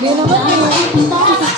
Hindi naman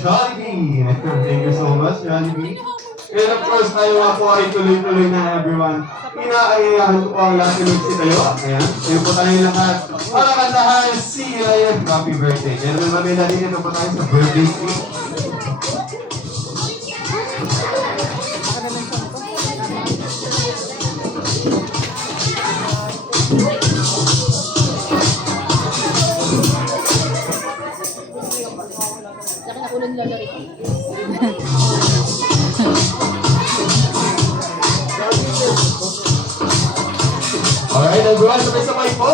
Jollibee! Thank you so much, Jollibee. And of course, tayo nga po ay tuloy-tuloy na everyone. Inaayayahan ko po ang lahat ng si tayo. Ayan, tayo po tayo lahat. Para kantahan si Ryan, happy birthday. General Mamela din, ito po tayo sa birthday street. Alright, everyone, sabay-sabay po.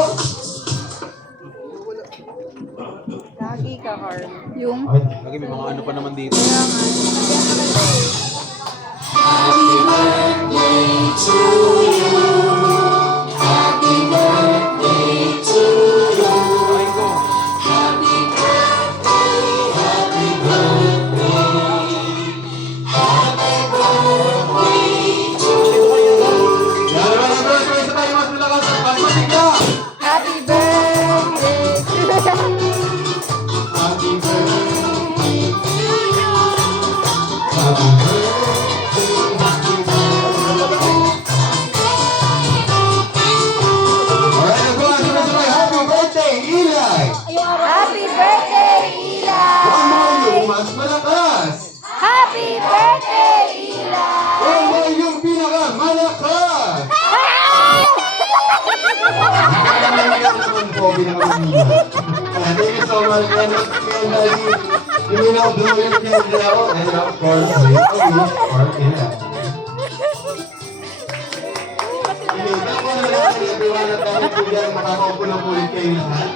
lagi ka, Carl. Yung? Lagi may mga ano pa naman dito. Happy birthday to you. Happy birthday to you. Ay ko. Happy birthday, happy birthday. Happy birthday to you. Yan naman, everyone, sabay-sabay. Mas malakas ang pagmatig na. Happy birthday! Happy birthday to you. Happy birthday. Alright, everyone, sabay-sabay. Happy birthday, Eli! Happy birthday, One more Eli! yung mas malakas! Happy birthday, Eli! One more yung pinakamalakas! Thank you so much, and you may now blow your candle, and of course, make a wish for Ina. Okay, tapos na natin everyone at dahil po yan, makakaupo na po ulit kayo lahat.